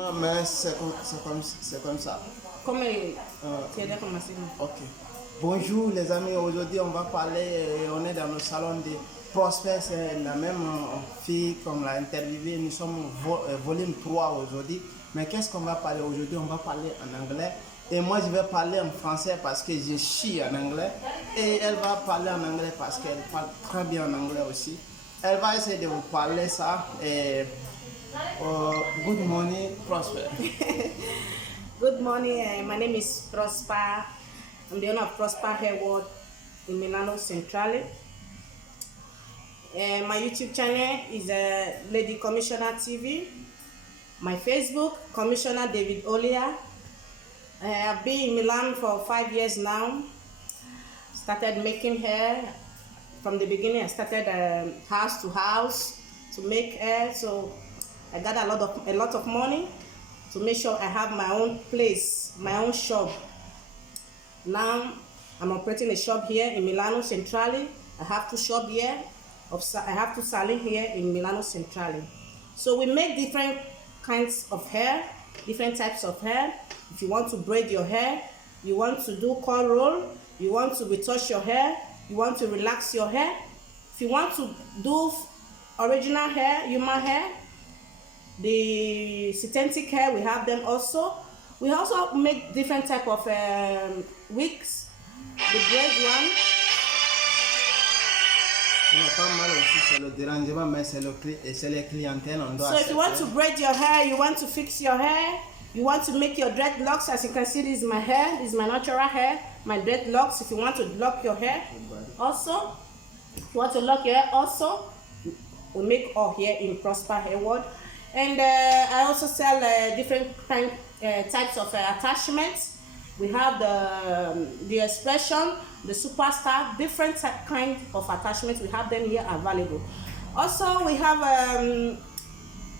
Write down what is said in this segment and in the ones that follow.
Non, mais c'est comme ça. Comment tu as commencé? Ok. Bonjour les amis, aujourd'hui on va parler, on est dans le salon de Prosper, c'est la même fille qu'on l'a interviewée, nous sommes au volume 3 aujourd'hui. Mais qu'est-ce qu'on va parler aujourd'hui? On va parler en anglais. Et moi je vais parler en français parce que je chie en anglais. Et elle va parler en anglais parce qu'elle parle très bien en anglais aussi. Elle va essayer de vous parler ça. Et, good morning, Prosper. Good morning, my name is Prosper. I'm the owner of Prosper Hairworld in Milano Centrale. My YouTube channel is Lady Commissioner TV. My Facebook, Commissioner David Olia. I've been in Milan for 5 years now. Started making hair. From the beginning, I started house to house to make hair. So I got a lot of money to make sure I have my own place, my own shop. Now I'm operating a shop here in Milano Centrale. I have two shops here. I have two salons here in Milano Centrale. So we make different kinds of hair, different types of hair. If you want to braid your hair, you want to do curl roll, you want to retouch your hair, you want to relax your hair. If you want to do original hair, human hair, the synthetic hair, we have them also. We also make different type of wigs, the braid one. So if you want to braid your hair, you want to fix your hair, you want to make your dreadlocks, as you can see, this is my hair, this is my natural hair, my dreadlocks. If you want to lock your hair also, if you want to lock your hair also, we make all here in Prosper Hairworld. And I also sell different types of attachments. We have the Expression, the Superstar, different kind of attachments. We have them here available. Also, we have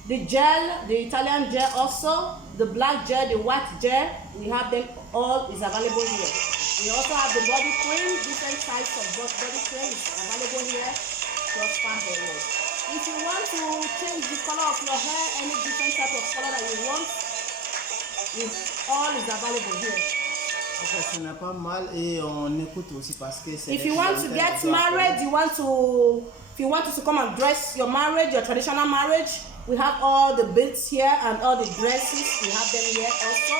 the gel, the Italian gel also, the black gel, the white gel. We have them all is available here. We also have the body cream, different types of body cream is available here. Prosper Hairworld. If you want to change the color of your hair, any different type of color that you want, all is available here. Okay, ce n'est pas mal et on écoute aussi parce que c'est. If you want to get married, if you want to come and dress your marriage, your traditional marriage, we have all the beads here and all the dresses. We have them here also.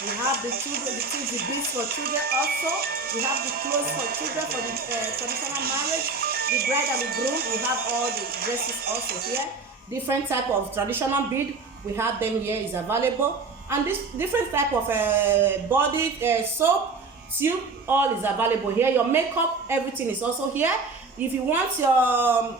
We have the beads for children also. We have the clothes for children for the traditional marriage. The bride and the groom, we have all the dresses also here. Different type of traditional bead, we have them here is available. And this different type of body soap, tube, all is available here. Your makeup, everything is also here. If you want your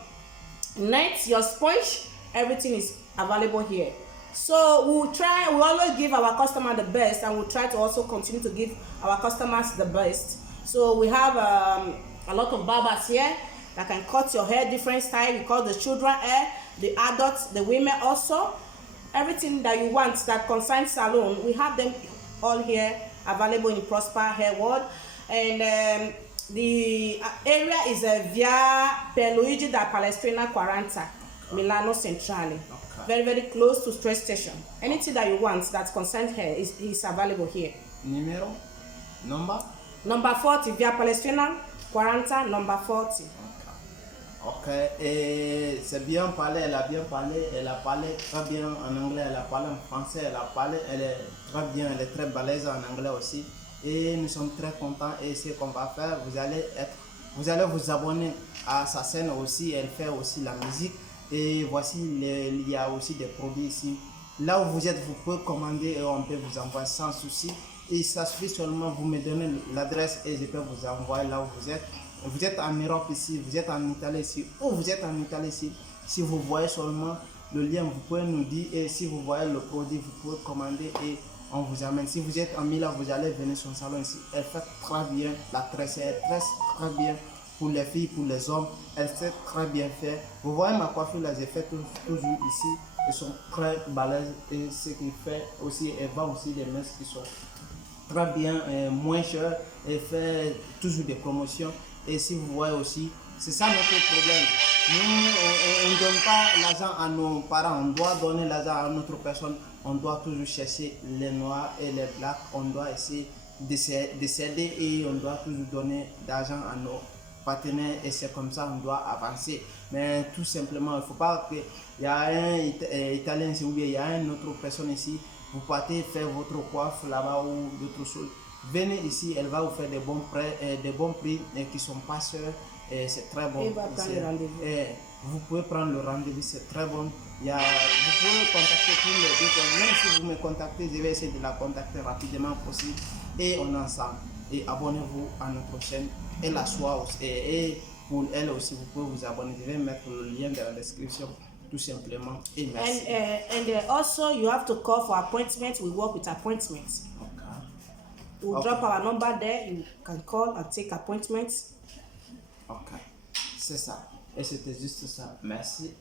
net, your sponge, everything is available here. So we always give our customer the best, and we'll try to also continue to give our customers the best. So we have a lot of barbers here that can cut your hair different style. We call the children hair, the adults, the women also. Everything that you want that concerns salon, we have them all here available in Prosper Hairworld. And the area is via Pierluigi da Palestrina 40, Milano Centrale. Okay. Very, very close to train station. Anything that you want that concerns hair is available here. Numero? Number? Number 40, via Palestrina 40, number 40. Ok, et c'est bien parlé, elle a bien parlé, elle a parlé très bien en anglais, elle a parlé en français, elle est très bien, elle est très balèze en anglais aussi. Et nous sommes très contents et ce qu'on va faire, vous allez vous abonner à sa chaîne aussi, elle fait aussi la musique. Et voici, il y a aussi des produits ici. Là où vous êtes, vous pouvez commander et on peut vous envoyer sans souci. Et ça suffit seulement, vous me donnez l'adresse et je peux vous envoyer là où vous êtes. Vous êtes en Europe ici, vous êtes en Italie ici, ou vous êtes en Italie ici. Si vous voyez seulement le lien, vous pouvez nous dire, et si vous voyez le produit, vous pouvez commander et on vous amène. Si vous êtes en Milan, vous allez venir sur son salon ici. Elle fait très bien la tresse, elle tresse très bien pour les filles, pour les hommes. Elle sait très bien faire. Vous voyez ma coiffure là, j'ai fait toujours ici. Elles sont très balèzes et ce qui fait aussi, elle vend aussi des messes qui sont très bien, moins chères. Elle fait toujours des promotions. Et si vous voyez aussi, c'est ça notre problème. Nous, on ne donne pas l'argent à nos parents, on doit donner l'argent à une autre personne. On doit toujours chercher les noirs et les blacks. On doit essayer de s'aider et on doit toujours donner l'argent à nos partenaires et c'est comme ça on doit avancer. Mais tout simplement, il ne faut pas qu'il y a un Italien ici ou bien il y a une autre personne ici, vous partez faire votre coiffe là-bas ou d'autres choses. Venez ici, elle va vous faire des bons prix qui sont pas chers. C'est très bon. Et va prendre le rendez-vous. Vous pouvez prendre le rendez-vous, c'est très bon. Vous pouvez contacter tous les deux. Même si vous me contactez, je vais essayer de la contacter rapidement possible. Et on est ensemble. Et abonnez-vous à notre chaîne. Et la soie aussi. Et pour elle aussi, vous pouvez vous abonner. Je vais mettre le lien dans la description. Tout simplement. Et merci. And also, you have to call for appointments. We work with appointments. Okay. We'll drop our number there. You can call and take appointments. Ok. C'est ça. Et c'était juste ça. Merci.